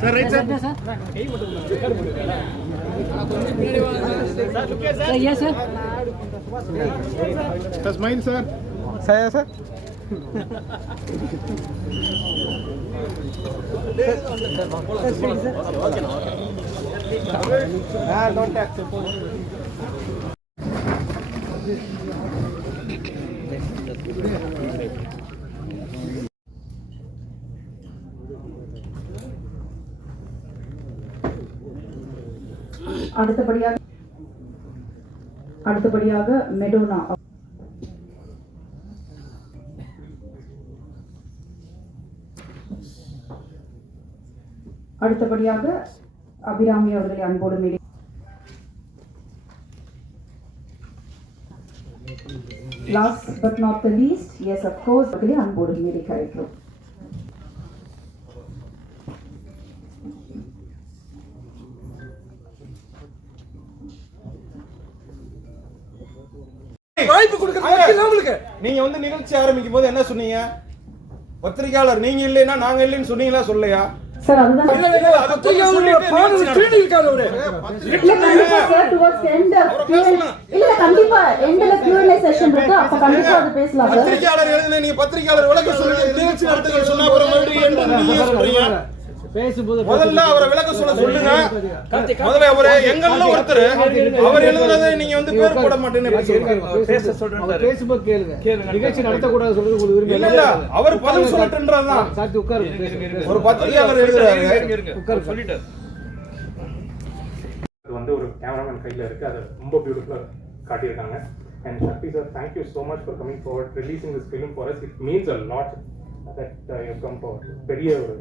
Sir right sir sir smile sir sir sir Ah, don't touch. அடுத்தபடியாக அடுத்தபடியாக Madonna. அடுத்தபடியாக அபிராமி அவர்களை அன்போடு மீடி last but not the least yes of course அவர்களை அன்போடு மீறி கழிக்கிறோம் வாய்ப்பு கொடுக்கறது நீங்க வந்து நிகழ்ச்சி ஆரம்பிக்கும் போது என்ன சொன்னீங்க? பத்திரிகையாளர் நீங்க இல்லைன்னா நாங்க இல்லைன்னு சொன்னீங்களா சொல்லையா சார் அதுதான் இல்ல, கண்டிப்பா எண்ட்ல Q&A செஷன் இருக்கு அப்ப கண்டிப்பா அது பேசலாம் சார். பத்திரிகையாளர் எழுதுன நீங்க பத்திரிகையாளர் விளக்க சொல்லுங்க நிகழ்ச்சி நடத்துங்க சொன்னா அப்புறம் மறுபடியும் நீங்க சொல்றீங்க? பேசும்போது முதல்ல அவரை விளக்க சொல்ல சொல்லுங்க. முதல்ல அவரு எங்கள்ல ஒருத்தர் அவர் எழுதுனதை நீங்க வந்து பேர் போட மாட்டேன்னு? பேச சொல்றேன் பேசும்போது கேளுங்க. நிகழ்ச்சி நடத்தக்கூடாது சொல்றது உங்களுக்கு உரிமை இல்ல இல்ல அவர் பதில் சொல்லட்டுன்றதுதான் சாத்தி உட்காரு பேசுங்க. ஒரு பத்திரிகையாளர் எழுதுறாரு. உட்காரு சொல்லிட்டாரு. அது வந்து ஒரு கேமராமேன் கையில் இருக்கு. அதை ரொம்ப பியூட்டிஃபுல்லாக காட்டியிருக்காங்க. And Shakti sir thank you so much for coming forward releasing this film for us it means a lot that you come for பெரிய ஒரு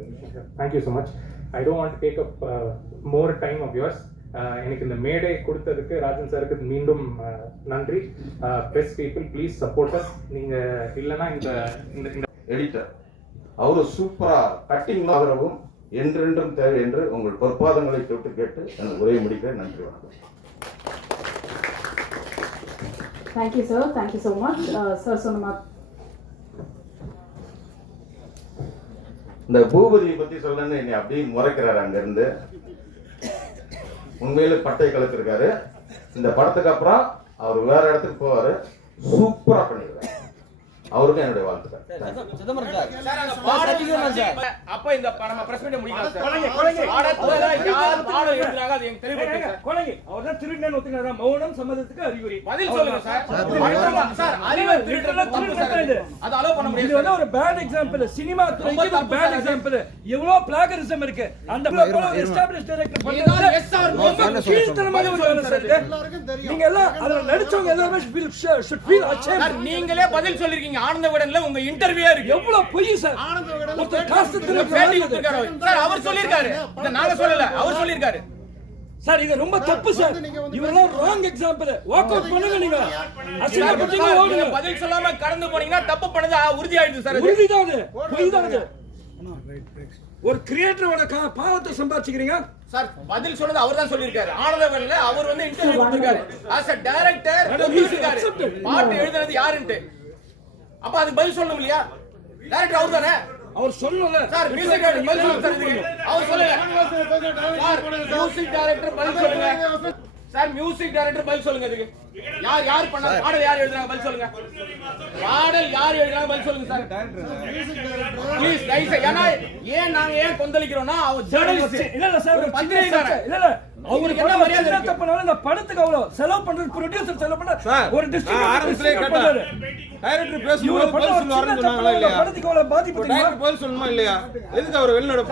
thank you so much I don't want take up more time of yours எனக்கு இந்த மேடை கொடுத்ததுக்கு ராஜன் சாருக்கு மீண்டும் uh, நன்றி. Press people please support us நீங்கள் இல்லைன்னா இந்த இந்த இந்த எடிட்டர் அவரு சூப்பரா கட்டிங் ஆதரவும் என்றென்றும் தேவை என்று உங்கள் பொற்பாதங்களை தொட்டு கேட்டு எனக்கு உரையை முடிக்கிறேன் நன்றி வணக்கம். Thank you sir thank you so much sir சொன்ன இந்த பூபதியை பத்தி சொல்லணும்னு என்னை அப்படியே முறைக்கிறாரு அங்கேருந்து. உண்மையில பட்டை கலத்திருக்காரு இந்த படத்துக்கு அப்புறம் அவர் வேற இடத்துக்கு போவாரு. சூப்பரா பண்ணிடுவார் அவருக்கும் என்னுடைய வாழ்த்துக்கள். அப்ப இந்த நம்ம பிரஸ் மீட் முடிக்கலாம். மௌனம் சம்மதத்துக்கு அறிகுறி. பதில் சொல்லுங்க சார். சார். தப்பு அது. இது வந்து. ஒரு பேட் எக்ஸாம்பிள் சினிமா துறைக்கு ஒரு பேட். எக்ஸாம்பிள் எவ்வளவு பிளாகரிசம் இருக்கு. அந்த எஸ்டாப்லிஷ் டைரக்டர் ரொம்ப ஒரு வேலை. நீங்க எல்லாம் அதுல நடிச்சவங்க. சார் நீங்களே பதில் சொல்லிருக்கீங்க. ஆனந்த விடன்ல உங்க இன்டர்வியூ இருக்கு. எவ்வளவு பொய் சார் ஒருத்தர் காசு உங்க திரும்ப பேட்டி கொடுத்திருக்காரு. சார் அவர் சொல்லிருக்காரு இத நாங்க சொல்லல. அவர் சொல்லிருக்காரு சார் இது ரொம்ப தப்பு சார். இவரெல்லாம் ராங் எக்ஸாம்பிள் வாக் அவுட் பண்ணுங்க நீங்க. அசிங்கப்பட்டீங்க சார், ஓடுங்க பதில் சொல்லாம கடந்து போனீங்கன்னா தப்பு பண்ணது ஆ, உறுதியாயிடுது சார் இது. உறுதிதான் அது. பொய் தான் அது? ஒரு கிரியேட்டரோட பாவத்தை சம்பாதிச்சுக்கிறீங்க சார் பதில் சொன்னது அவர் தான் சொல்லிருக்காரு ஆனந்த விடன்ல அவர் வந்து இன்டர்வியூ கொடுத்திருக்காரு. As a director Madam, சொல்லிருக்காரு he accepted. பாட்டு எழுதுனது யாருன்ட்டு. அப்ப அதுக்கு பதில் சொல்லணும் இல்லையா? டைரக்டர் அவர் தானே? அவர் சொல்லல. சார் மியூசிக் டைரக்டர் பதில் சொல்லுங்க சார் இதுக்கு. அவர் சொல்லல. சார் மியூசிக் டைரக்டர் பதில் சொல்லுங்க. சார் மியூசிக் டைரக்டர் பதில் சொல்லுங்க இதுக்கு. யார் யார் பண்ண பாடல் யார் எழுதுறாங்க பதில் சொல்லுங்க. பாடல் யார் எழுதுறாங்க பதில் சொல்லுங்க சார். ப்ளீஸ் தயவு ஏன்னா ஏன் நாங்க ஏன் கொந்தளிக்கிறோம்னா அவர் ஜேர்னலிஸ்ட் இல்ல இல்ல சார். சர்ச்சை. இல்ல இல்ல. அவருக்கு உங்களுக்கு என்ன மரியாதை? தப்புனாலும் இந்த படத்துக்கு அவ்வளவு செலவு பண்றது ப்ரொடியூசர் செலவு பண்ண ஒரு ஆரம்பத்திலே. டைரக்டர் பேசும்போது பதில் சொல்லுவாருன்னு சொன்னாங்களா இல்லையா? படத்துக்கு அவ்வளவு பாதிப்பு? டைரக்டர் பதில் சொல்லணுமா இல்லையா? எதுக்கு அவர் எவ்வளவு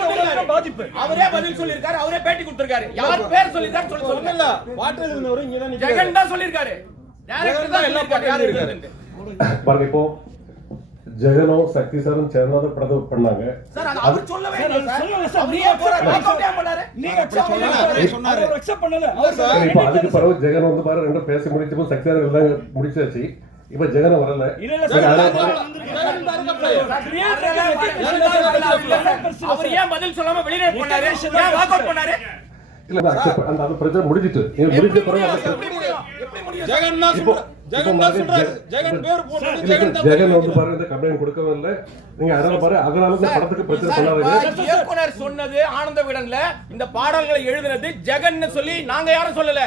சொல்லிருக்காரு. பாதிப்பு. அவரே பதில் சொல்லிருக்காரு அவரே பேட்டி கொடுத்திருக்காரு. யார் பேர் சொல்லிருக்காரு சொல்லி சொல்லுங்க. இல்ல. பாட்டு எழுதினவரு இங்க தான் நிக்கிறாரு. ஜெகன் தான் சொல்லிருக்காரு டைரக்டர் தான் எல்லா பாட்டு யார் எழுதுறது பாருங்க இப்போ ஜெகனும் சக்தி சாரும் சேர்ந்து தான் படத்தை பண்ணாங்க இப்போ அதுக்கு. பிறகு ஜெகன் வந்து பாரு ரெண்டும் பேசி முடிச்சப்போ சக்தி சார் எல்லாம் முடிச்சாச்சு. இப்ப ஜெகன் வரல. அவர் ஏன் பதில் சொல்லாம பண்ணாரு ஏன் வாக் அவுட் பண்ணாரு இல்ல அந்த பிரச்சனை முடிஞ்சிட்டு. முடிஞ்ச பிறகு ஜெகன் வந்து. பாருங்க கம்ப்ளைண்ட் இல்லை. நீங்க அதனால பாரு அதனால படத்துக்கு பிரச்சனை இயக்குனர் சொன்னது ஆனந்த விடன்ல இந்த பாடல்களை எழுதினது ஜெகன் சொல்லி நாங்க யாரும் சொல்லல.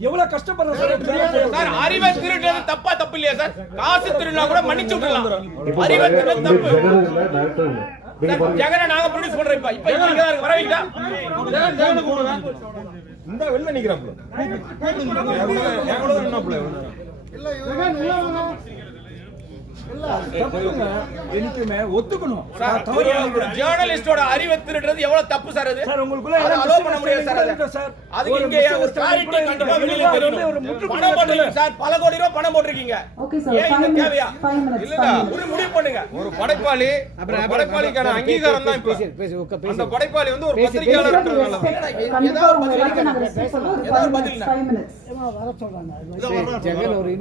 எவ்வளவு கஷ்டப்படுறோம் சார் சார் அறிவை திருடுறது தப்பா தப்பு இல்லையா சார்? காசு திருடினா கூட மன்னிச்சு விட்டுறலாம் இப்போ அறிவை திருடுறது தப்பு. ஜெகன் நீங்க ப்ரொடியூஸ் பண்றோம் இப்ப. இப்ப இங்க இருக்கு. வர வைக்கிட்டா ஜெகன் ஜெகனை கூப்பிடுங்க. இந்த வெளில நிக்கிறாப்புல என் கூட தான் நின்னாப்புல தப்புங்க எனக்குமே ஒத்துக்கணும் ஒரு ஜேர்னலிஸ்டோட அறிவை திருடுறது எவ்வளவு தப்பு சார் அது சார் உங்களுக்குள்ள பண்ண முடியாது சார் அது. சார். இங்க ஒரு கூட கண்டிப்பா. வெளியில தெரியணும். பணம் போட்டிருக்கீங்க. சார் பல கோடி ரூபாய் பணம் போட்டிருக்கீங்க. ஏன். தேவையா. இல்ல. ஒரு முடிவு பண்ணுங்க ஒரு படைப்பாளி ஒரு படைப்பாளிக்கான அங்கீகாரம் தான் இப்ப அந்த படைப்பாளி வந்து ஒரு பத்திரிகையாளர்.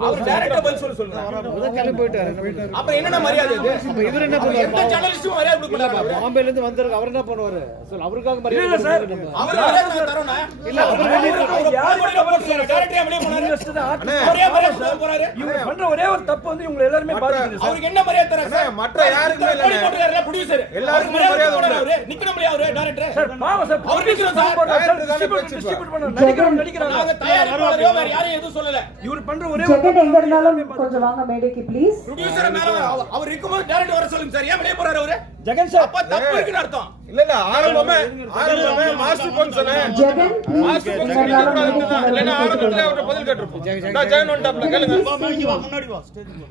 ஒரு டைரக்டா பதில் சொல்ல சொல்லுங்க அப்புறம் என்னென்ன மரியாதை இது? இவர் என்ன அவர் எந்த ஜேர்னலிஸ்டும் மரியாதை கொடுக்க மாட்டாரு பாம்பேல இருந்து வந்திருக்கு அவர் என்ன பண்ணுவாரு? சொல்லு, அவருக்காக இல்ல, மரியாதை இல்ல, சார். கொடுக்கணும் நம்ம. அவர் மரியாதை நாங்க தரோம்னா இல்ல அவர் அவர் யார் யார் போட்டு டைரக்டா வெளிய போனாரு? Invest தான் artist. அவரே மரியாதை கொடுக்க போறாரு? இவங்க பண்ற ஒரே ஒரு தப்பு வந்து இவங்க எல்லாருமே பாதிக்குது சார். அவருக்கு என்ன மரியாதை தராங்க அண்ணே, மற்ற யாருக்குமே இல்ல, அண்ணே. ப்ரொடியூசர் எல்லாருக்குமே மரியாதை உண்டு. அவரு நிக்கணும் முடியாது அவரு டைரக்டர் சார் பாவம் சார் அவர் நிக்கணும் சார். டிஸ்ட்ரிபியூட் பேச்சு டிஸ்ட்ரிபியூட் பண்ண நடிக்கிறவங்க நடிக்கிறாங்க நாங்க தயாரிப்பாளரோ வேற யாரையும் எதுவும் சொல்லல. இவர் பண்ற ஒரே ஒரு ஜெகன் எங்க இருந்தாலும் கொஞ்சம் வாங்க மேடைக்கு ப்ளீஸ் ப்ரொடியூசர் அவர்- இருக்கும்போது வர சொல்லுங்க சார். ஏன் வெளிய போறாரு அவரு? ஜெகன் சார். அப்ப தப்பு இருக்குன்னு அர்த்தம். இல்ல இல்ல ஆரம்பமே ஆரம்பமே மாஸ்டர் பொன்சனே ஜெகன். please, மாஸ்டர் எங்க பொன்சன் இருந்தாலும் கூட மேடைக்கு இருந்தா இல்லைன்னா வரணும்னு ஆரம்பத்துல கேட்டுக்கொள்கிறேன். அவர்ட்ட பதில் கேட்டிருப்போம் இந்தா ஜெகன். வந்துட்டாப்ல Jaghan, கேளுங்க. please state your-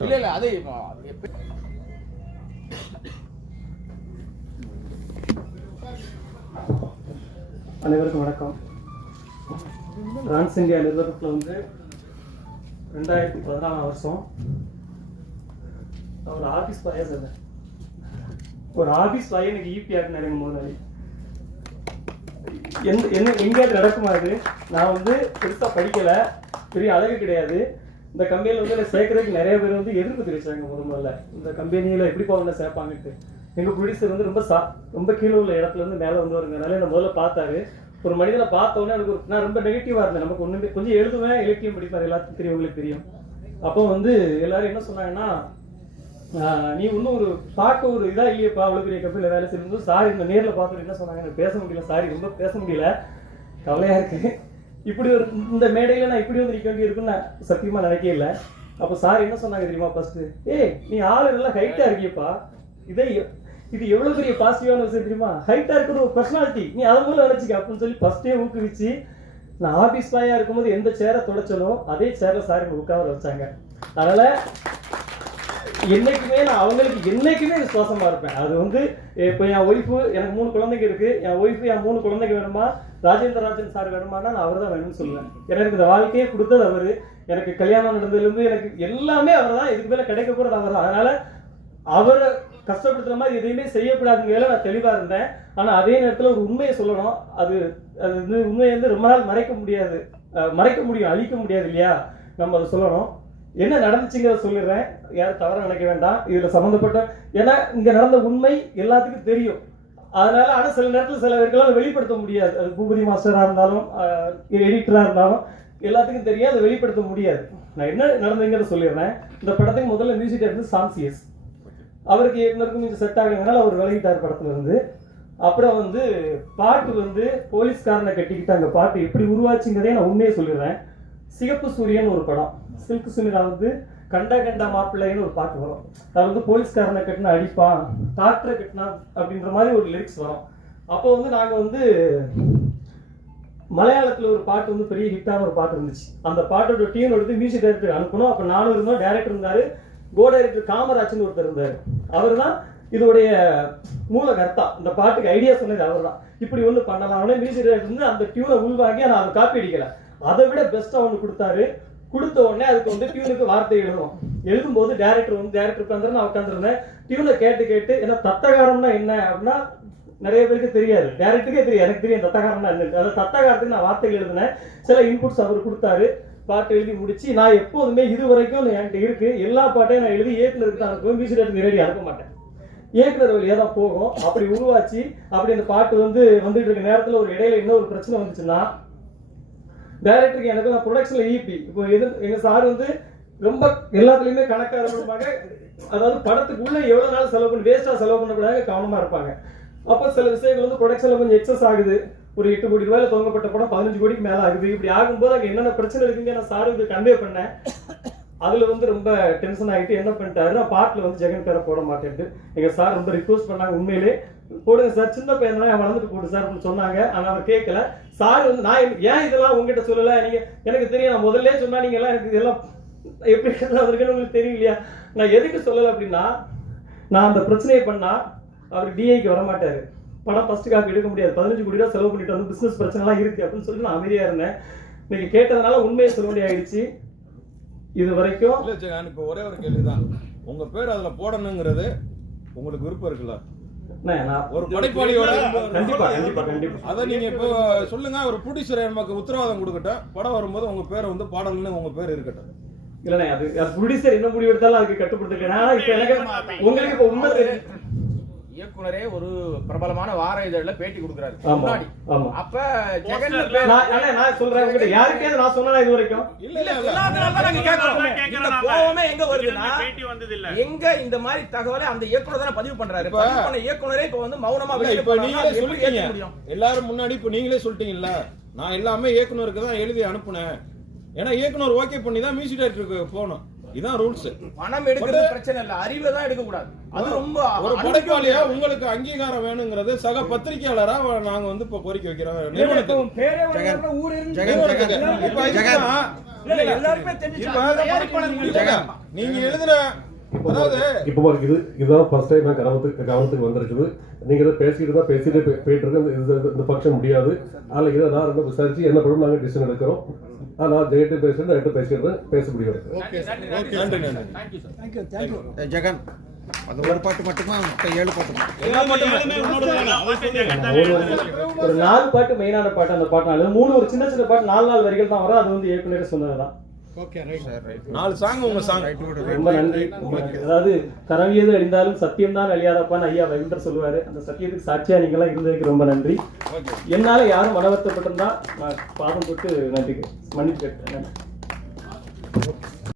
இல்ல இல்ல அது அனைவருக்கும் வணக்கம். டிரான்ஸ் இந்தியா நிறுவனத்தில் வந்து ரெண்டாயிரத்தி பதினாலாம் வருஷம். நான் ஒரு ஆஃபீஸ் பையன் சார். ஒரு ஆஃபீஸ் பையன் எனக்கு ஈபி ஆட்டினார் எங்கள் முதலாளி. எந்த என்ன எங்கேயாவது நடக்குமா இது நான் வந்து பெருசாக படிக்கலை. பெரிய அழகு கிடையாது. இந்த கம்பெனியில் வந்து என்னை சேர்க்கறதுக்கு நிறைய பேர் வந்து எதிர்ப்பு தெரிவிச்சாங்க முத முதல்ல. இந்த கம்பெனியில் எப்படி போகல சேர்ப்பாங்கட்டு எங்கள் ப்ரொடியூசர் வந்து ரொம்ப சா ரொம்ப கீழே உள்ள இடத்துல இருந்து மேலே வந்து வருங்கனால என்னை முதல்ல பார்த்தாரு. ஒரு மனிதனை பார்த்தோன்னே எனக்கு ஒரு நான் ரொம்ப நெகட்டிவாக இருந்தேன். நமக்கு ஒன்றுமே கொஞ்சம் எழுதுவேன் இலக்கியம் படிப்பார் எல்லாத்துக்கும் தெரியும் உங்களுக்கு தெரியும். அப்போ வந்து எல்லாரும் என்ன சொன்னாங்கன்னா நீ இன்னும் ஒரு பார்க்க ஒரு இதா இல்லையப்பா அவ்வளோ பெரிய கம்பெனியில் வேலை செய்யும்போது சாரி இந்த நேரில் பார்த்துட்டு என்ன சொன்னாங்க எனக்கு பேச முடியல சாரி ரொம்ப பேச முடியல. கவலையா இருக்கு. இப்படி ஒரு இந்த மேடையில நான் இப்படி வந்து நிற்க வேண்டி இருக்குன்னு நான் சத்தியமா நினைக்கவே இல்லை. அப்போ சார் என்ன சொன்னாங்க தெரியுமா ஃபர்ஸ்ட் ஏய் நீ ஆளு நல்லா ஹைட்டா இருக்கியப்பா. இதே இது எவ்வளவு பெரிய பாசிட்டிவான விஷயம் தெரியுமா? ஹைட்டா இருக்கிறது ஒரு பர்சனாலிட்டி நீ அதை மூலம் நினைச்சிக்க. அப்படின்னு சொல்லி ஃபர்ஸ்டே ஊக்குவிச்சு நான் ஆபீஸ் பாயா இருக்கும்போது எந்த சேரை தொடச்சனோ அதே சேர்ல சார் உட்கார வச்சாங்க. அதனால என்னைக்குமே நான் அவங்களுக்கு என்னைக்குமே விசுவாசமா இருப்பேன். அது வந்து இப்போ என் ஒய்ஃபு எனக்கு மூணு குழந்தைங்க இருக்கு. என் ஒய்ஃபு என் மூணு குழந்தைங்க வேணுமா? ராஜேந்திர ராஜன் சார் வேணுமானா நான் அவர் தான் வேணும்னு சொல்லுவேன். ஏன்னா எனக்கு இந்த வாழ்க்கையே கொடுத்தது அவர். எனக்கு கல்யாணம் நடந்ததுலேருந்து எனக்கு எல்லாமே அவர் தான் இதுக்கு மேலே கிடைக்க போகிறது அவர் தான் அதனால அவரை கஷ்டப்படுத்துற மாதிரி எதையுமே செய்யக்கூடாதுங்கிறத நான் தெளிவாக இருந்தேன். ஆனால் அதே நேரத்தில் ஒரு உண்மையை சொல்லணும். அது அது வந்து உண்மையை வந்து ரொம்ப நாள் மறைக்க முடியாது. மறைக்க முடியும் அழிக்க முடியாது இல்லையா? நம்ம அதை சொல்லணும். என்ன நடந்துச்சுங்கிறத சொல்லிடுறேன். யாரும் தவற நினைக்க வேண்டாம். இதில் சம்மந்தப்பட்ட ஏன்னா இங்கே நடந்த உண்மை எல்லாத்துக்கும் தெரியும். அதனால ஆனால் சில நேரத்தில் சில பேர்களால் வெளிப்படுத்த முடியாது. அது பூபதி மாஸ்டராக இருந்தாலும் எடிட்டராக இருந்தாலும் எல்லாத்துக்கும் தெரியும். அதை வெளிப்படுத்த முடியாது. நான் என்ன நடந்ததுங்கிறத சொல்லிடுறேன். இந்த படத்துக்கு முதல்ல மியூசிக் இருந்து சான்சியஸ் அவருக்கு இயக்குனருக்கும் கொஞ்சம் செட் ஆகுறதுனால அவர் விலகிட்டார் படத்துல இருந்து அப்புறம் வந்து பாட்டு வந்து போலீஸ்காரனை கட்டிக்கிட்டு அந்த பாட்டு எப்படி உருவாச்சுங்கிறதே நான் உண்மையே சொல்லிடுறேன். சிகப்பு சூரியன் ஒரு படம். சில்க் சுனிதா வந்து கண்ட கண்டா மாப்பிள்ளைன்னு ஒரு பாட்டு வரும். அது வந்து போலீஸ்காரனை கட்டினா அடிப்பான் டாக்டரை கட்டினா அப்படின்ற மாதிரி ஒரு லிரிக்ஸ் வரும். அப்போ வந்து நாங்கள் வந்து மலையாளத்தில் ஒரு பாட்டு வந்து பெரிய ஹிட்டான ஒரு பாட்டு இருந்துச்சு. அந்த பாட்டோட டியூன் எடுத்து மியூசிக் டைரக்டர் அனுப்பணும். அப்போ நானும் இருந்தோம் டேரக்டர் இருந்தாரு. கோ டைரக்டர் காமராஜ்னு ஒருத்தர் இருந்தார். அவர் தான் இதோடைய மூல கர்த்தா இந்த பாட்டுக்கு ஐடியா சொன்னது அவர் தான் இப்படி ஒன்று பண்ணலாம். அவனே மியூசிக் டைரக்டர் வந்து அந்த டியூனை உள்வாங்கி நான் அதை காப்பி அடிக்கல. அதை விட பெஸ்ட்டாக ஒன்று கொடுத்தாரு. கொடுத்த உடனே அதுக்கு வந்து டியூனுக்கு வார்த்தை எழுதுவோம். எழுதும்போது டேரக்டர் வந்து டேரக்டர் உட்காந்துரு நான் உட்காந்துருந்தேன் டியூனை கேட்டு கேட்டு என்ன தத்தகாரம்னா என்ன அப்படின்னா நிறைய பேருக்கு தெரியாது. டேரக்டருக்கே தெரியும் எனக்கு தெரியும் தத்தகாரம்னா என்ன அதை தத்தகாரத்துக்கு நான் வார்த்தைகள் எழுதினேன். சில இன்புட்ஸ் அவர் கொடுத்தாரு. பாட்டு எழுதி முடிச்சு நான் எப்போதுமே இது வரைக்கும் என்கிட்ட இருக்கு. எல்லா பாட்டையும் நான் எழுதி இயக்குனருக்கு தான் அனுப்புவேன். மியூசிக் டேரக்டர் நேரடி அனுப்ப மாட்டேன். இயக்குனர் வழியாக தான் போகும். அப்படி உருவாச்சு. அப்படி அந்த பாட்டு வந்து வந்துட்டு இருக்க நேரத்தில் ஒரு இடையில இன்னொரு பிரச்சனை வந்துச்சுன்னா டைரக்டருக்கு எனக்கு நான் ப்ரொடக்ஷன்ல ஈபி இப்போ எது எங்க சார் வந்து ரொம்ப எல்லாத்துலயுமே கணக்காரமாக அதாவது படத்துக்கு உள்ள எவ்வளவு நாள் செலவு பண்ணி வேஸ்டா செலவு பண்ணக்கூடாது கவனமா இருப்பாங்க. அப்போ சில விஷயங்கள் வந்து ப்ரொடக்ஷன்ல கொஞ்சம் எக்ஸஸ் ஆகுது. ஒரு எட்டு கோடி ரூபாயில துவங்கப்பட்ட படம் பதினஞ்சு கோடிக்கு மேல ஆகுது. இப்படி ஆகும்போது அங்க என்னென்ன பிரச்சனை இருக்குங்க? நான் சாருக்கு கன்வே பண்ணேன். அதுல வந்து ரொம்ப டென்ஷன் ஆகிட்டு என்ன பண்ணிட்டாரு? நான் பாட்டுல வந்து ஜெகன் பேரை போட மாட்டேன்ட்டு எங்க சார் ரொம்ப ரிக்வஸ்ட் பண்ணாங்க உண்மையிலே. போடுங்க சார் சின்ன பையன் தான் வளர்ந்துட்டு போட்டு சார் அப்படின்னு சொன்னாங்க. ஆனா அவர் கேட்கல சார் வந்து நான் ஏன் இதெல்லாம் உங்ககிட்ட சொல்லல? நீங்க எனக்கு தெரியும் நான் முதல்ல சொன்னா நீங்க எல்லாம் எனக்கு இதெல்லாம் எப்படி அவருக்குன்னு உங்களுக்கு தெரியும் இல்லையா? நான் எதுக்கு சொல்லல அப்படின்னா நான் அந்த பிரச்சனையை பண்ணா அவர் டிஐக்கு வர மாட்டாரு படம் ஃபர்ஸ்ட் காப்பி எடுக்க முடியாது. பதினஞ்சு கோடி ரூபா செலவு பண்ணிட்டு வந்து பிசினஸ் பிரச்சனைலாம் இருக்கு அப்படின்னு சொல்லிட்டு நான் அமைதியா இருந்தேன். நீங்க கேட்டதுனால உண்மையை சொல்ல வேண்டிய ஆயிடுச்சு இது வரைக்கும் இல்ல ஜெகன் இப்போ ஒரே ஒரு கேள்விதான். உங்க பேர் அதுல போடணுங்கிறது உங்களுக்கு விருப்பம் இருக்குல்ல? அண்ணே, நான் ஒரு படைப்பாளியோட கண்டிப்பா கண்டிப்பா கண்டிப்பா. அதை நீங்க இப்போ சொல்லுங்க ஒரு ப்ரொடியூசர் நமக்கு உத்தரவாதம் கொடுக்கட்டும். படம் வரும்போது உங்க பேரை வந்து பாடல்னு உங்க பேர் இருக்கட்டும். இல்லண்ணே அது ப்ரொடியூசர் என்ன முடிவு எடுத்தாலும் அதுக்கு கட்டுப்படுத்திருக்கேன் ஆனா இப்ப எனக்கு உங்களுக்கு இப்ப உண்மை. இயக்குனரே ஒரு பிரபலமான வார இதழ்ல பேட்டி கொடுக்குறாரு. முன்னாடி. அப்ப ஜெகன் நான் சொல்றேன் உங்ககிட்ட யாருக்கே நான் சொன்னா இது வரைக்கும்? இல்ல இல்ல கோவமே எங்க வருதுன்னா எங்க இந்த மாதிரி தகவலை அந்த இயக்குனர் தானே பதிவு பண்றாரு. பதிவு பண்ண இயக்குனரே இப்ப வந்து மௌனமா இப்ப. நீங்களே சொல்லிட்டீங்க. எல்லாரும் முன்னாடி இப்ப நீங்களே சொல்லிட்டீங்கல்ல. நான் எல்லாமே இயக்குனருக்கு தான் எழுதி அனுப்புனேன். ஏன்னா இயக்குனர் ஓகே பண்ணி தான் மியூசிக் டைரக்டருக்கு போகணும். இதான் ரூல்ஸ் பணம் எடுக்கிறது பிரச்சனை இல்ல. அறிவை தான் எடுக்க கூடாது அது ரொம்ப ஒரு படைப்பாளியா உங்களுக்கு அங்கீகாரம் வேணுங்கிறது சக பத்திரிகையாளரா நாங்க வந்து இப்ப கோரிக்கை வைக்கிறோம். நிறுவனத்துக்கு. நீங்க எழுதுன அதாவது இப்போ இதுதான் ஃபர்ஸ்ட் டைம் கவனத்துக்கு கவனத்துக்கு வந்திருக்குது. நீங்க இதை பேசிட்டு தான் பேசிட்டு போய்- போயிட்டு இருக்கு. இந்த- ஃபங்க்ஷன் முடியாது. அதில் இதை நான் விசாரிச்சு என்ன படம் நாங்கள் டிசிஷன் எடுக்கிறோம். நான் ஜெயிட்டு பேசுறது எட்டு பேசிட்டு பேச முடியும். ஜெகன் அது ஒரு பாட்டு மட்டுமா? ஏழு பாட்டு ஒரு ஒரு நாலு பாட்டு மெயினான பாட்டு அந்த பாட்டு நாலு. மூணு ஒரு சின்ன சின்ன பாட்டு நாலு நாலு வரிகள் தான் வரும். அது வந்து ஏற்கனவே சொன்னதுதான். நாலு சாங் உங்க சாங் ரொம்ப நன்றி. அதாவது கரவியது அழிந்தாலும் சத்தியம் தான் அழியாதப்பான்னு ஐயா வைகுண்டர் சொல்லுவாரு. அந்த சத்தியத்துக்கு சாட்சியா நீங்களாம் இருந்ததுக்கு ரொம்ப நன்றி. என்னால யாரும் மனவர்த்தப்பட்டிருந்தா நான் பாதம் தொட்டு நன்றி மன்னிப்பு கேட்டேன்